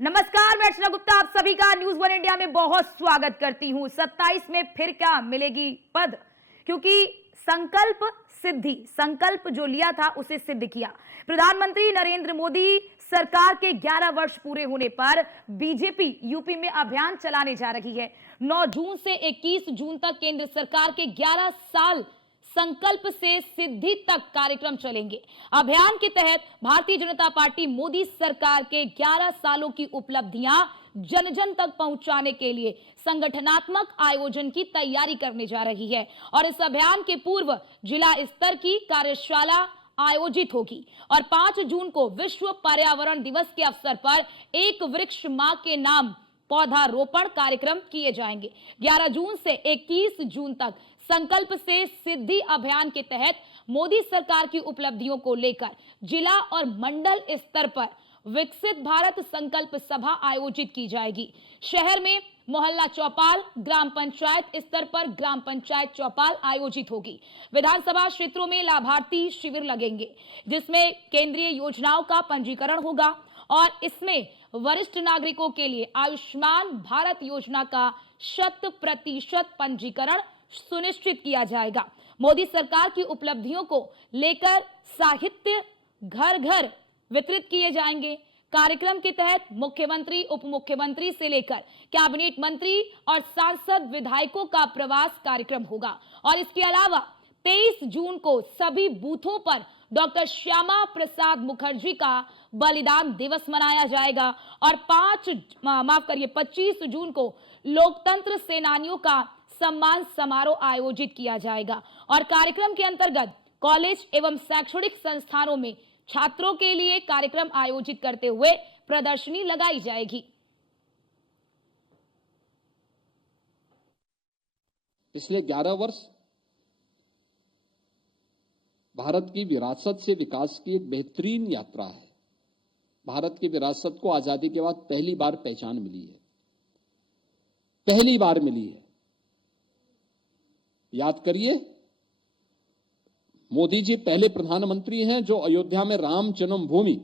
नमस्कार, मैं अर्चना गुप्ता आप सभी का न्यूज वन इंडिया में बहुत स्वागत करती हूं। 27 में फिर क्या मिलेगी पद, क्योंकि संकल्प जो लिया था उसे सिद्ध किया। प्रधानमंत्री नरेंद्र मोदी सरकार के 11 वर्ष पूरे होने पर बीजेपी यूपी में अभियान चलाने जा रही है। 9 जून से 21 जून तक केंद्र सरकार के 11 साल संकल्प से सिद्धि तक कार्यक्रम चलेंगे। अभियान के तहत भारतीय जनता पार्टी मोदी सरकार के 11 सालों की उपलब्धियां जन जन तक पहुंचाने के लिए संगठनात्मक आयोजन की तैयारी करने जा रही है और इस अभियान के पूर्व जिला स्तर की कार्यशाला आयोजित होगी और 5 जून को विश्व पर्यावरण दिवस के अवसर पर एक वृक्ष मां के नाम पौधारोपण कार्यक्रम किए जाएंगे। 11 जून से 21 जून तक संकल्प से सिद्धि अभियान के तहत मोदी सरकार की उपलब्धियों को लेकर जिला और मंडल स्तर पर विकसित भारत संकल्प सभा आयोजित की जाएगी। शहर में मोहल्ला चौपाल, ग्राम पंचायत स्तर पर ग्राम पंचायत चौपाल आयोजित होगी। विधानसभा क्षेत्रों में लाभार्थी शिविर लगेंगे जिसमें केंद्रीय योजनाओं का पंजीकरण होगा और इसमें वरिष्ठ नागरिकों के लिए आयुष्मान भारत योजना का 100% पंजीकरण सुनिश्चित किया जाएगा। मोदी सरकार की उपलब्धियों को लेकर साहित्य घर घर वितरित किए जाएंगे। कार्यक्रम के तहत मुख्यमंत्री, उप मुख्यमंत्री से लेकर कैबिनेट मंत्री और सांसद विधायकों का प्रवास कार्यक्रम होगा और इसके अलावा 23 जून को सभी बूथों पर डॉक्टर श्यामा प्रसाद मुखर्जी का बलिदान दिवस मनाया जाएगा और 25 जून को लोकतंत्र सेनानियों का सम्मान समारोह आयोजित किया जाएगा और कार्यक्रम के अंतर्गत कॉलेज एवं शैक्षणिक संस्थानों में छात्रों के लिए कार्यक्रम आयोजित करते हुए प्रदर्शनी लगाई जाएगी। पिछले 11 वर्ष भारत की विरासत से विकास की एक बेहतरीन यात्रा है। भारत की विरासत को आजादी के बाद पहली बार पहचान मिली है, पहली बार मिली है। याद करिए, मोदी जी पहले प्रधानमंत्री हैं जो अयोध्या में राम जन्मभूमि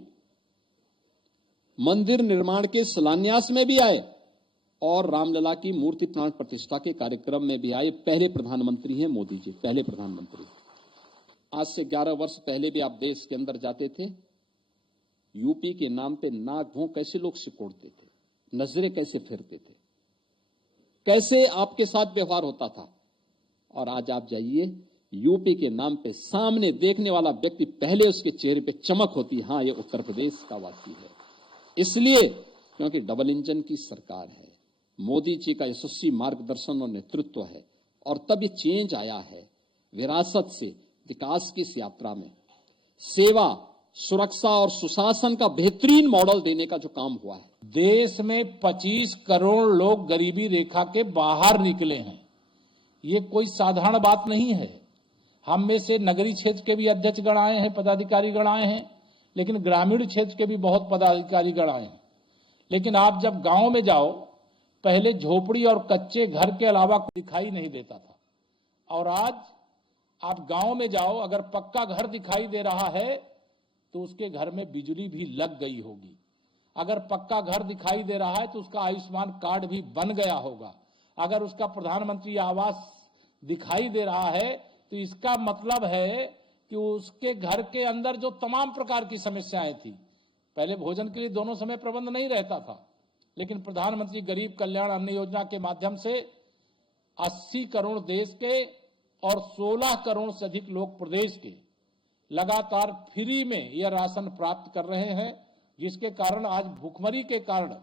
मंदिर निर्माण के शिलान्यास में भी आए और रामलला की मूर्ति प्राण प्रतिष्ठा के कार्यक्रम में भी आए। पहले प्रधानमंत्री हैं मोदी जी, पहले प्रधानमंत्री। आज से 11 वर्ष पहले भी आप देश के अंदर जाते थे, यूपी के नाम पे नाक भों कैसे लोग सिकोड़ते थे, नजरें कैसे फेरते थे, कैसे आपके साथ व्यवहार होता था। और आज आप जाइए, यूपी के नाम पे सामने देखने वाला व्यक्ति पहले उसके चेहरे पे चमक होती, हाँ ये उत्तर प्रदेश का वासी है। इसलिए क्योंकि डबल इंजन की सरकार है, मोदी जी का यशस्वी मार्गदर्शन और नेतृत्व है और तब ये चेंज आया है। विरासत से विकास की इस यात्रा में सेवा, सुरक्षा और सुशासन का बेहतरीन मॉडल देने का जो काम हुआ है। देश में 25 करोड़ लोग गरीबी रेखा के बाहर निकले हैं। ये कोई साधारण बात नहीं है। हम में से नगरीय क्षेत्र के भी अध्यक्ष गण आए हैं, पदाधिकारी गण आए हैं, लेकिन ग्रामीण क्षेत्र के भी बहुत पदाधिकारी गण आए हैं। लेकिन आप जब गांव में जाओ, पहले झोपड़ी और कच्चे घर के अलावा दिखाई नहीं देता था और आज आप गांव में जाओ, अगर पक्का घर दिखाई दे रहा है तो उसके घर में बिजली भी लग गई होगी। अगर पक्का घर दिखाई दे रहा है तो उसका आयुष्मान कार्ड भी बन गया होगा। अगर उसका प्रधानमंत्री आवास दिखाई दे रहा है तो इसका मतलब है कि उसके घर के अंदर जो तमाम प्रकार की समस्याएं थी, पहले भोजन के लिए दोनों समय प्रबंध नहीं रहता था, लेकिन प्रधानमंत्री गरीब कल्याण अन्न योजना के माध्यम से 80 करोड़ देश के और 16 करोड़ से अधिक लोग प्रदेश के लगातार फ्री में यह राशन प्राप्त कर रहे हैं, जिसके कारण आज भूखमरी के कारण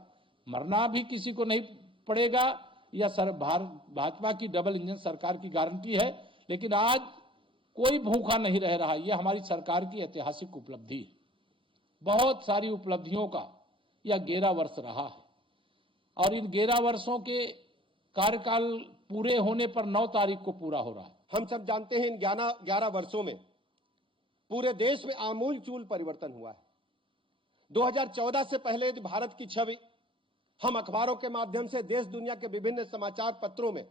मरना भी किसी को नहीं पड़ेगा। यह भाजपा की डबल इंजन सरकार की गारंटी है, लेकिन आज कोई भूखा नहीं रह रहा। यह हमारी सरकार की ऐतिहासिक उपलब्धि है। बहुत सारी उपलब्धियों का यह 11 वर्ष रहा है और इन 11 वर्षों के कार्यकाल पूरे होने पर 9 तारीख को पूरा हो रहा है। हम सब जानते हैं इन 11 वर्षों में पूरे देश में आमूलचूल परिवर्तन हुआ है। 2014 से पहले भारत की छवि हम अखबारों के माध्यम से देश दुनिया के विभिन्न समाचार पत्रों में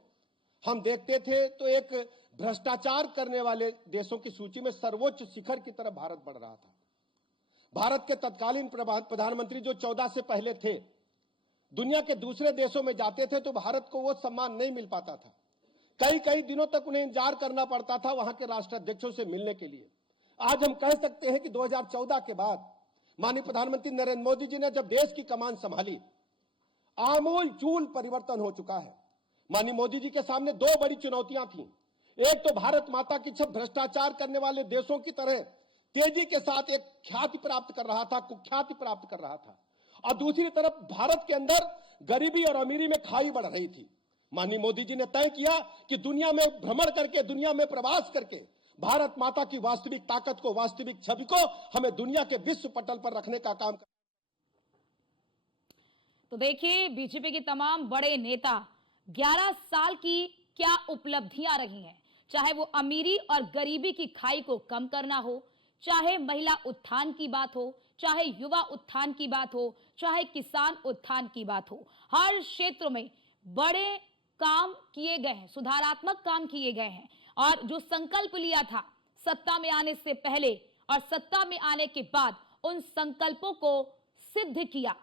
हम देखते थे तो एक भ्रष्टाचार करने वाले देशों की सूची में सर्वोच्च शिखर की तरफ भारत बढ़ रहा था। भारत के तत्कालीन प्रधानमंत्री जो 14 से पहले थे, दुनिया के दूसरे देशों में जाते थे तो भारत को वो सम्मान नहीं मिल पाता था। कई कई दिनों तक उन्हें इंतजार करना पड़ता था वहां के राष्ट्राध्यक्षों से मिलने के लिए। आज हम कह सकते हैं कि 2014 के बाद माननीय प्रधानमंत्री नरेंद्र मोदी जी ने जब देश की कमान संभाली, आमूल चूल परिवर्तन हो चुका है। माननीय मोदी जी के सामने दो बड़ी चुनौतियां थीं। एक तो भारत माता की छप भ्रष्टाचार करने वाले देशों की तरह तेजी के साथ एक ख्याति प्राप्त कर रहा था, कुख्याति प्राप्त कर रहा था, और दूसरी तरफ भारत के अंदर गरीबी और अमीरी में खाई बढ़ रही थी। माननीय मोदी जी ने तय किया कि दुनिया में भ्रमण करके, दुनिया में प्रवास करके भारत माता की वास्तविक ताकत को, वास्तविक छवि को हमें दुनिया के विश्व पटल पर रखने का काम। तो देखिए, बीजेपी के तमाम बड़े नेता 11 साल की क्या उपलब्धियां रही हैं, चाहे वो अमीरी और गरीबी की खाई को कम करना हो, चाहे महिला उत्थान की बात हो, चाहे युवा उत्थान की बात हो, चाहे किसान उत्थान की बात हो, हर क्षेत्र में बड़े काम किए गए हैं, सुधारात्मक काम किए गए हैं। और जो संकल्प लिया था सत्ता में आने से पहले और सत्ता में आने के बाद, उन संकल्पों को सिद्ध किया।